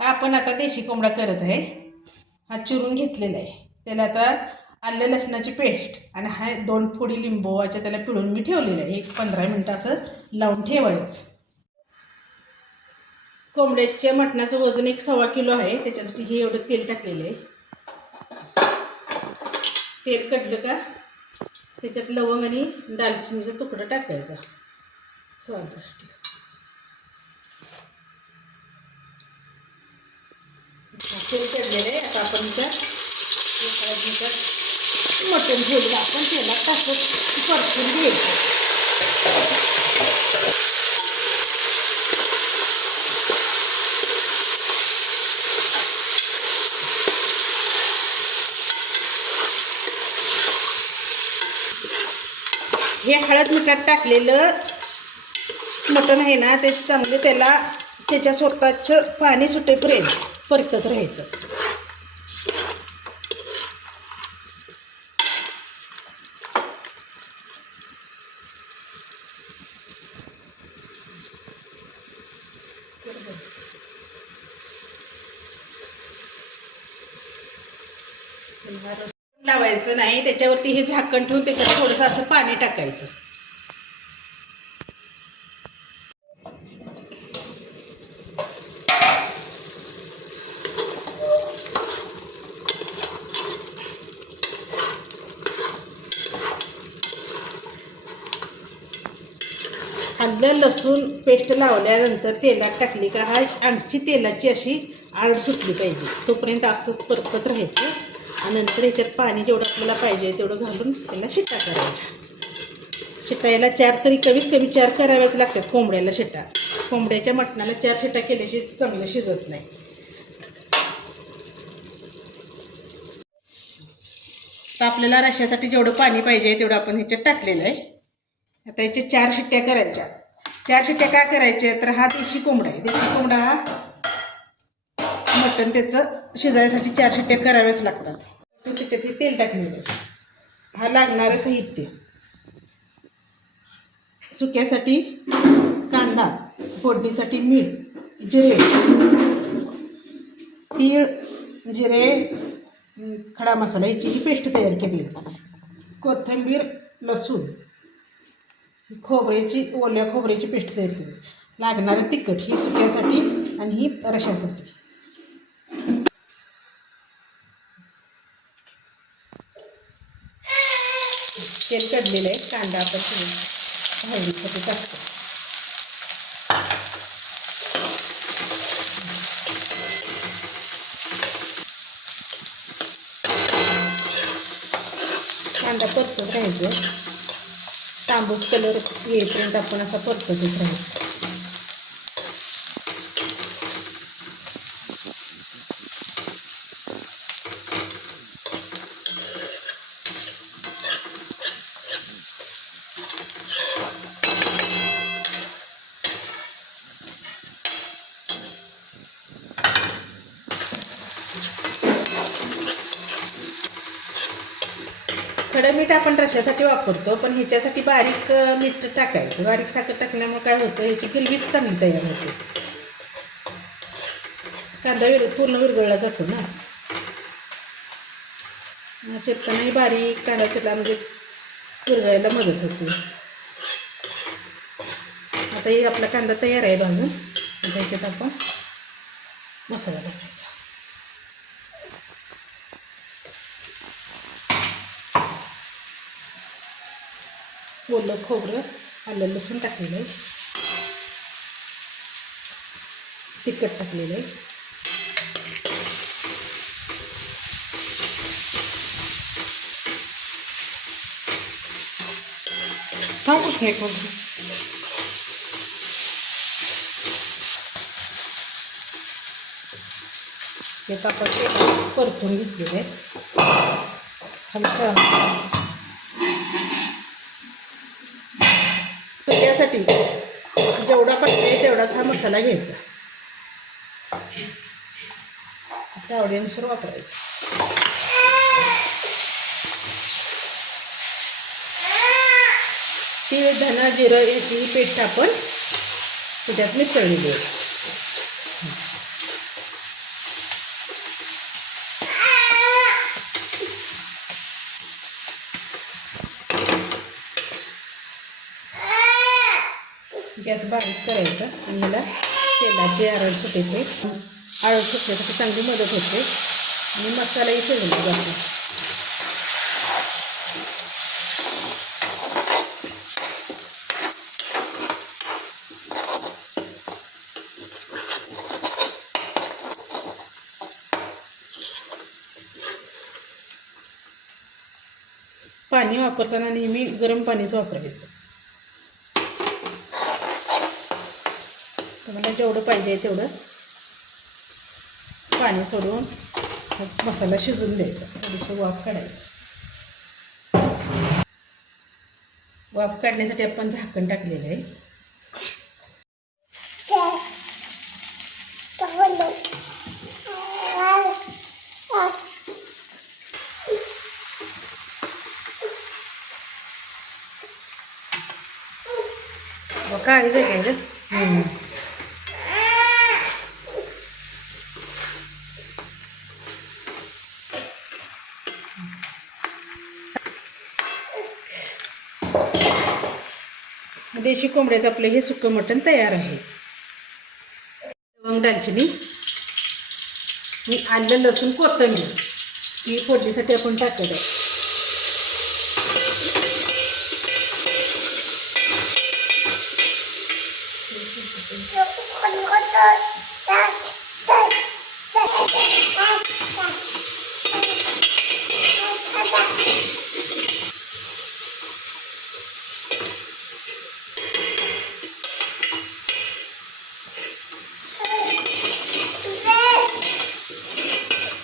आपण आता देशी कोंबडा करत आहे. हा चिरून घेतलेला आहे. त्याला आता आलं लसणाची पेस्ट आणि हा 2 फोडी लिंबूवाच्या त्याला पिळून मी ठेवलेलं आहे. 15 मिनटं असं लावून ठेवायचं. कोंबड्याच्या मटणाचं वजन 1.25 किलो आहे. त्याच्यासाठी हे एवढं तेल टाकलेलं आहे. तेल कढलं का त्याच्यात लवंग आणि दालचिनीचा तुकडा टाकायचा स्वादिष्ट. तेल कढलेलं आहे. आता आपण मटण ठेवलं आपण तेलात टाकत परतून घ्यायचं. हे हळद मिठात टाकलेलं मटण आहे ना ते चांगले त्याच्या स्वतःचं पाणी सुटेपर्यंत परतत राहायचं. लावायचं नाही. त्याच्यावरती हे झाकण ठेवून त्याच्यात थोडंसं असं पाणी टाकायचं. आलं लसूण पेस्ट लावल्यानंतर तेलात टाकली का हा आमची तेलाची अशी आड सुटली पाहिजे तोपर्यंत असं परतत राहायचं. आणि नंतर ह्याच्यात पाणी जेवढं आपल्याला पाहिजे तेवढं घालून त्याला शिट्टा करायच्या. शिट्टायला 4 तरी कमीत कमी 4 कराव्याच लागतात कोंबड्याला शिट्टा. कोंबड्याच्या मटणाला 4 शिट्टा केल्याशी चांगलं शिजत नाही. तर आपल्याला रश्श्यासाठी जेवढं पाणी पाहिजे तेवढं आपण ह्याच्यात टाकलेलं आहे. आता याच्या 4 शिट्ट्या करायच्या. 4 शिट्ट्या का करायच्या तर हा देशी कोंबडा आहे. देशी कोंबडा हा मटण त्याचं शिजायसाठी 4 शिट्ट्या कराव्याच लागतात. त्याच्यात हे तेल टाकलेलं आहे. हा लागणारं साहित्य सुक्यासाठी कांदा, फोडणीसाठी मीठ, जिरे, तीळ, जिरे, खडा मसाला याची ही पेस्ट तयार केली. कोथिंबीर, लसूण, ओल्या खोबऱ्याची पेस्ट तयार केली. लागणारं तिखट ही सुक्यासाठी आणि ही रश्श्यासाठी. तेल कढलेलं आहे. कांदा आपण हळदीसाठी टाकतो. कांदा परतत राहायचं. तांबूस कलर येईपर्यंत आपण असा परततच राहायचं. खडं मीठ आपण रश्श्यासाठी वापरतो पण ह्याच्यासाठी बारीक मीठ टाकायचं. बारीक साखर टाकल्यामुळे काय होतं ह्याची गिलवीच चांगली तयार होते. कांदा पूर्ण विरघळला जातो ना. चिरतानाही बारीक कांदा चिरला म्हणजे विरघळायला मदत होते. आता हे आपला कांदा तयार आहे भाजून. त्याच्यात आपण मसाला टाकायचा. ओलं खोबरं, आलं लसूण टाकलेलं आहे. तिखट टाकलेलं आहे. टाकूच नाही खोबरं. हे आपण परतून घेतलेलं आहे. हलका त्यासाठी जेवढा पाहिजे तेवढाच हा मसाला घ्यायचा. त्या आवडीनुसार वापरायचा. तीळ, धना, जिरं याची पेस्ट आपण त्याच्यात मिसळलेली आहे. गॅस बारीक करायचा आणि ह्याला तेलाची आरड सुटते, आरड सुटण्यासाठी चांगली मदत होते आणि मसालाही शिजला जातो. पाणी वापरताना नेहमी गरम पाणीच वापरायचं. तुम्हाला जेवढं पाहिजे तेवढं पाणी सोडून मसाला शिजून द्यायचा. थोडीशी वाफ काढायची. वाफ काढण्यासाठी आपण झाकण टाकलेलं आहे. काळी जायचं. देशी कोंबड्याचं आपलं हे सुकं मटण तयार आहे. लवंग, दालचिनी, मी आलं, लसूण, कोथिंबीर ही फोडणीसाठी आपण टाकत आहे.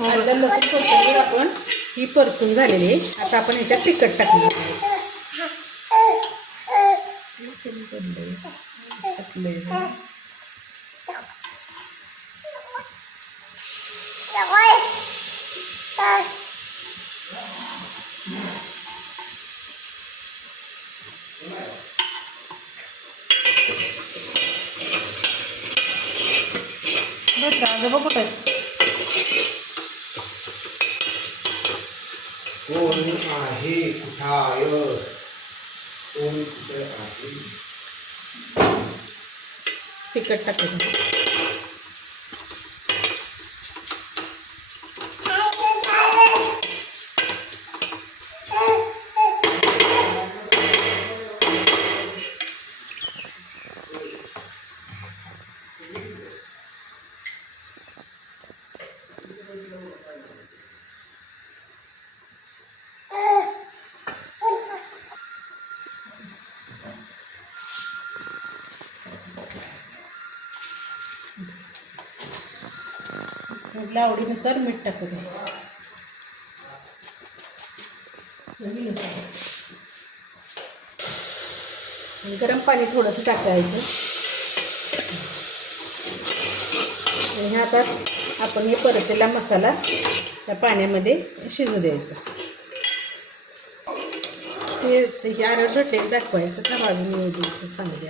आलं, लसूण, कोथिंबीर आपण ही परतून झालेली आहे. आता आपण ह्याच्यात तिखट टाकणार आहे. बस राजा कुठं आहे? कोण आहे कुठाय? कोण कुठे आहे? तिखट टाकायचं. आपल्या आवडीनुसार मीठ टाकत आहे. चवीनुसार गरम पाणी थोडंसं टाकायचं. आणि आता आपण हे परतलेला मसाला त्या पाण्यामध्ये शिजू द्यायचा. ते आरड सुटले दाखवायचं का बाजूने येऊ द्यायचं चांगली.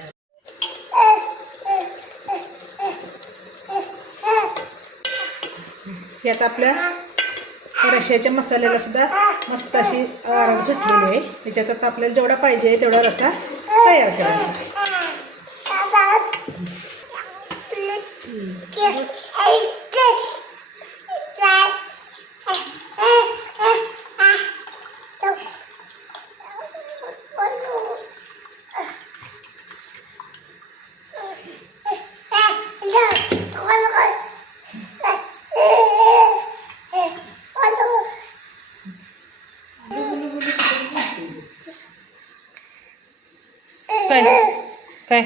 यात आपल्या रश्श्याच्या मसाल्याला सुद्धा मस्त अशी आरड सुटलेली आहे. त्याच्यात आता आपल्याला जेवढा पाहिजे तेवढा रस्सा तयार करायचा. काय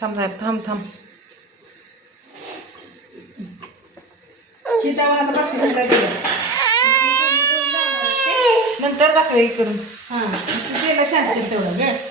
थांब झालं, थांब नंतर दाखवे करून. हां, शांत तेवढं ग.